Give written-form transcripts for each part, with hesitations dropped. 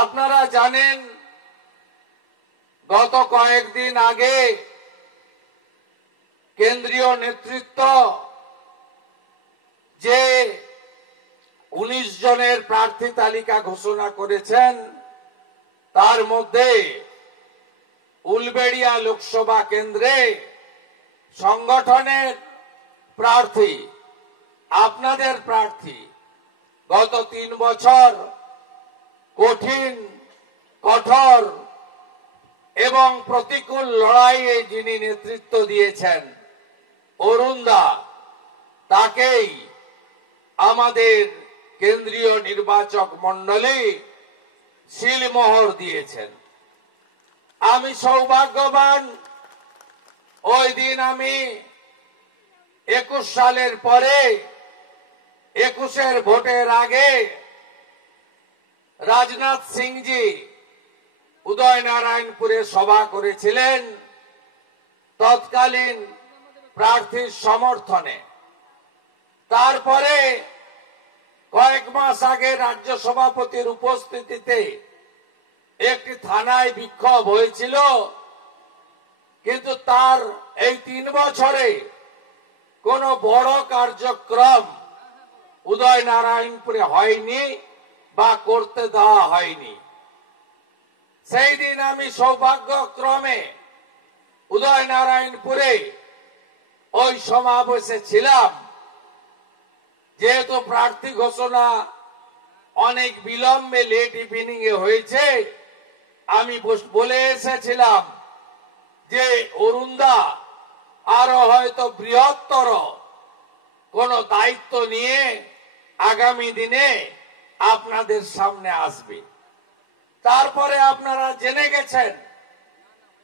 আপনারা জানেন গত কয়েকদিন আগে কেন্দ্রীয় নেতৃত্ব যে 19 জনের প্রার্থী তালিকা ঘোষণা করেছেন, তার মধ্যে উলবেড়িয়া লোকসভা কেন্দ্রে সংগঠনের প্রার্থী, আপনাদের প্রার্থী, গত 3 বছর কঠিন, কঠোর এবং প্রতিকূল লড়াইয়ে যিনি নেতৃত্ব দিয়েছেন, অরুণ দা, তাকেই আমাদের কেন্দ্রীয় নির্বাচক মণ্ডলী সিলমোহর দিয়েছেন। আমি সৌভাগ্যবান, ওই দিন আমি 21 সালের পরে 21-এর ভোটের আগে রাজনাথ সিংজি উদয়নারায়ণপুরে সভা করেছিলেন তৎকালীন প্রার্থীর সমর্থনে। তারপরে কয়েক মাস আগে রাজ্য সভাপতির উপস্থিতিতে একটি থানায় বিক্ষোভ হয়েছিল, কিন্তু তার এই 3 বছরে কোনো বড় কার্যক্রম উদয়নারায়ণপুরে হয়নি বা করতে দেওয়া হয়নি। সেই দিন আমি সৌভাগ্যক্রমে উদয়নারায়ণপুরে ওই সমাবেশে ছিলাম। যেহেতু প্রার্থী ঘোষণা অনেক বিলম্বে, লেট ইভিনিং এ হয়েছে, আমি বলে এসেছিলাম যে অরুণ দা আরো হয়তো বৃহত্তর কোন দায়িত্ব নিয়ে আগামী দিনে আপনাদের সামনে আসবে। তারপরে আপনারা জেনে গেছেন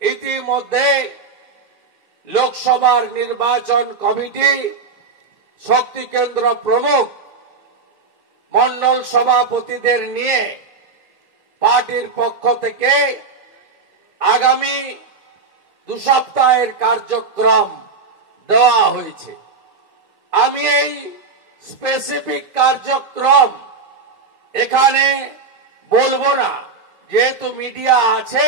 ইতিমধ্যে লোকসভার নির্বাচন কমিটি, শক্তি কেন্দ্র প্রমুখ, মন্ডল সভাপতিদের নিয়ে পার্টির পক্ষ থেকে আগামী 2 সপ্তাহের কার্যক্রম দেওয়া হয়েছে। আমি এই স্পেসিফিক কার্যক্রম এখানে বলবো না, যেহেতু মিডিয়া আছে।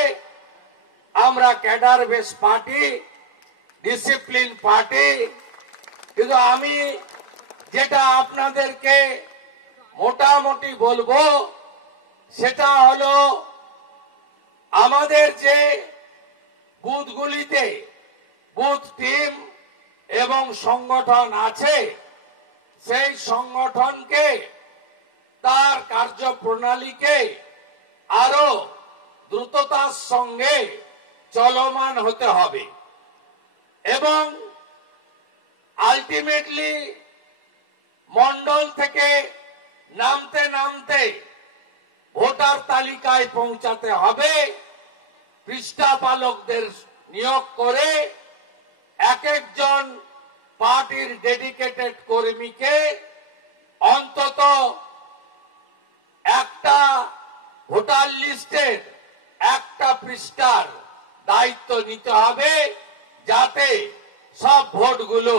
আমরা cadre base party, discipline party, কিন্তু আমি যেটা আপনাদেরকে মোটামুটি বলবো সেটা হলো আমাদের যে বুথগুলিতে বুথ টিম এবং সংগঠন আছে, সেই সংগঠনকে, তার কার্যপ্রণালীকে আরো দ্রুততার সঙ্গে চলমান হতে হবে এবং আলটিমেটলি মন্ডল থেকে নামতে নামতে ভোটার তালিকায় পৌঁছাতে হবে। পৃষ্ঠাপালকদের নিয়োগ করে এক একজন পার্টির ডেডিকেটেড কর্মীকে অন্তত একটা ভোটার লিস্টের একটা পৃষ্ঠার দায়িত্ব নিতে হবে, যাতে সব ভোটগুলো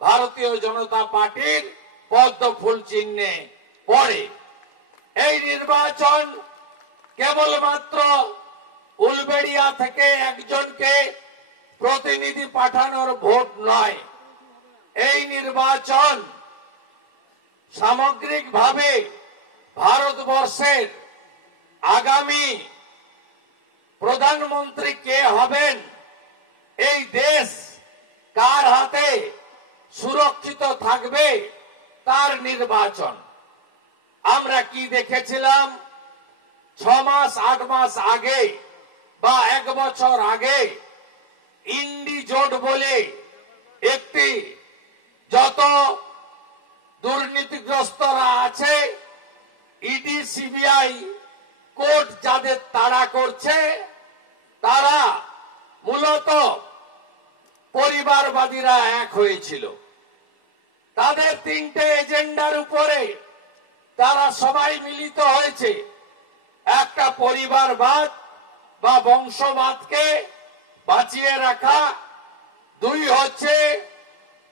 ভারতীয় জনতা পার্টির পদ্ম ফুল চিহ্নে পড়ে। এই নির্বাচন কেবলমাত্র উলবেড়িয়া থেকে একজনকে প্রতিনিধি পাঠানোর ভোট নয়। এই নির্বাচন সামগ্রিকভাবে ভারতবর্ষের আগামী প্রধানমন্ত্রী কে হবেন, এই দেশ কার হাতে সুরক্ষিত থাকবে, তার নির্বাচন। আমরা কি দেখেছিলাম 6 মাস 8 মাস আগে বা 1 বছর আগে, ইন্ডি জোট বলে একটি, যত দুর্নীতিগ্রস্তরা আছে, ইডি সিবিআই কোর্ট যাদের তাড়া করছে, তারা মূলত পরিবারবাদীরা এক হয়েছিল। তাদের 3টে এজেন্ডার উপরে তারা সবাই মিলিত হয়েছে। একটা পরিবারবাদ বা বংশবাদকে বাঁচিয়ে রাখা, 2 হচ্ছে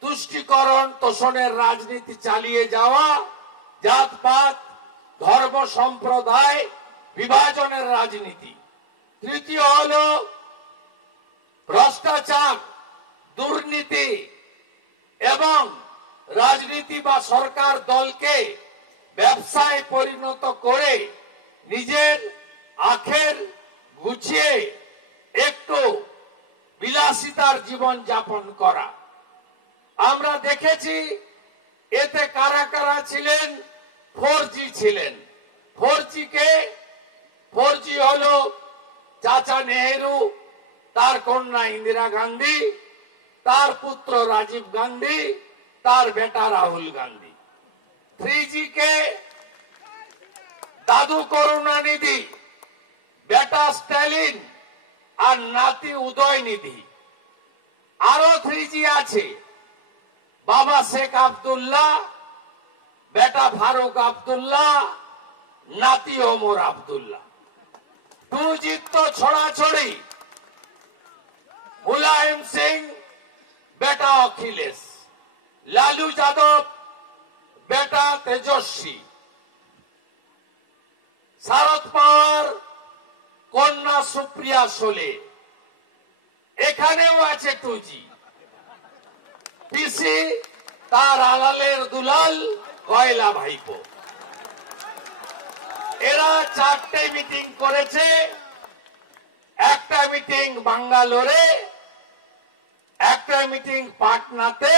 তুষ্টিকরণ তোষণের রাজনীতি চালিয়ে যাওয়া, জাতপাত, ধর্ম সম্প্রদায় বিভাজনের রাজনীতি। তৃতীয় হলো ভ্রষ্টাচার, দুর্নীতি এবং রাজনীতি বা সরকার দলকে ব্যবসায় পরিণত করে নিজের আখের গুছিয়ে একটু বিলাসিতার জীবন যাপন করা। আমরা দেখেছি এতে কারা কারা ছিলেন। 4G ছিলেন। 4G হলো চাচা নেহেরু, তার কন্যা ইন্দিরা গান্ধী, তার পুত্র রাজীব গান্ধী, তার বেটা রাহুল গান্ধী। 3G কে দাদু করুণানিধি, বেটা স্ট্যালিন আর নাতি উদয়নিধি। আরো 3G আছে, বাবা শেখ আব্দুল্লাহ, বেটা ফারুক আব্দুল্লাহ, নাতি ওমর আব্দুল্লাহ। 2G তো ছড়াছড়ি, মুলায়ম সিং, বেটা অখিলেশ, লালু যাদব, বেটা তেজস্বী, শরদ পাওয়ার, কন্যা সুপ্রিয়া সোলে। এখানেও আছে 2G। পিসি, তার আলালের দুলাল, কয়লা ভাইপো। এরা 4টে মিটিং করেছে। একটা মিটিং বাঙ্গালোরে, একটা মিটিং পাটনাতে,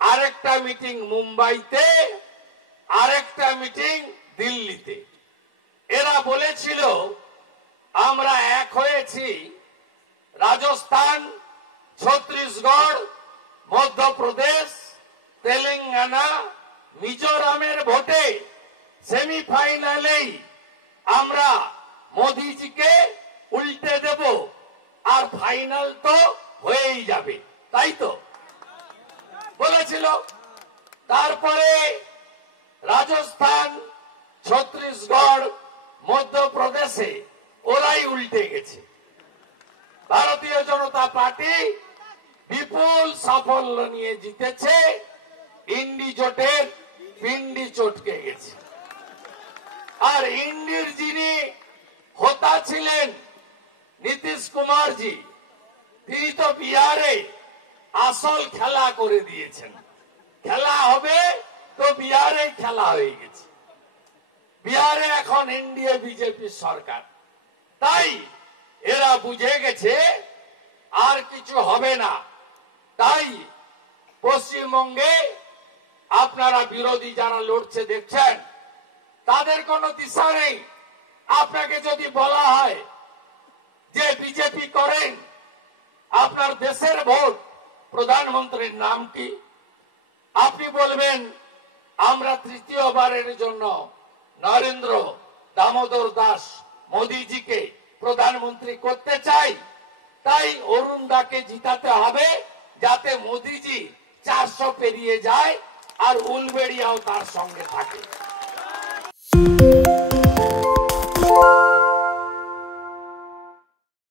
আরেকটা মিটিং মুম্বাইতে, আরেকটা মিটিং দিল্লিতে। এরা বলেছিল আমরা এক হয়েছি রাজস্থান, ছত্তিশগড়, মধ্যপ্রদেশ, তেলেঙ্গানা, মিজোরামের ভোটে সেমিফাইনালেই আমরা মোদিজিকে উল্টে দেব, আর ফাইনাল তো হয়েই যাবে, তাই তো বলেছিল। তারপরে রাজস্থান, ছত্তিশগড়, মধ্যপ্রদেশে ওরাই উল্টে গেছে। ভারতীয় জনতা পার্টি বিপুল সাফল্য নিয়ে জিতেছে, ইন্ডি জোটের পিন্ডি চটকে গেছে। আর ইন্ডির যিনি হোতা ছিলেন নীতিশ কুমারজি, তিনি তো বিহারে আসল খেলা করে দিয়েছেন। খেলা হবে তো বিহারে খেলা হয়ে গেছে। বিহারে এখন এনডিএ বিজেপি সরকার। তাই এরা বুঝে গেছে আর কিছু হবে না। তাই পশ্চিমবঙ্গে আপনারা বিরোধী যারা লড়ছে দেখছেন, তাদের কোনো দিশা নেই। আপনাকে যদি বলা হয় যে বিজেপি করেন, আপনার দেশের ভোট, প্রধানমন্ত্রীর নাম কি? আপনি বলবেন আমরা তৃতীয়বারের জন্য নরেন্দ্র দামোদর দাস মোদিজিকে প্রধানমন্ত্রী করতে চাই। তাই অরুণ দাকে জিতাতে হবে, যাতে মোদিজি 400 পেরিয়ে যায় আর উলবেড়িয়াও তার সঙ্গে থাকে।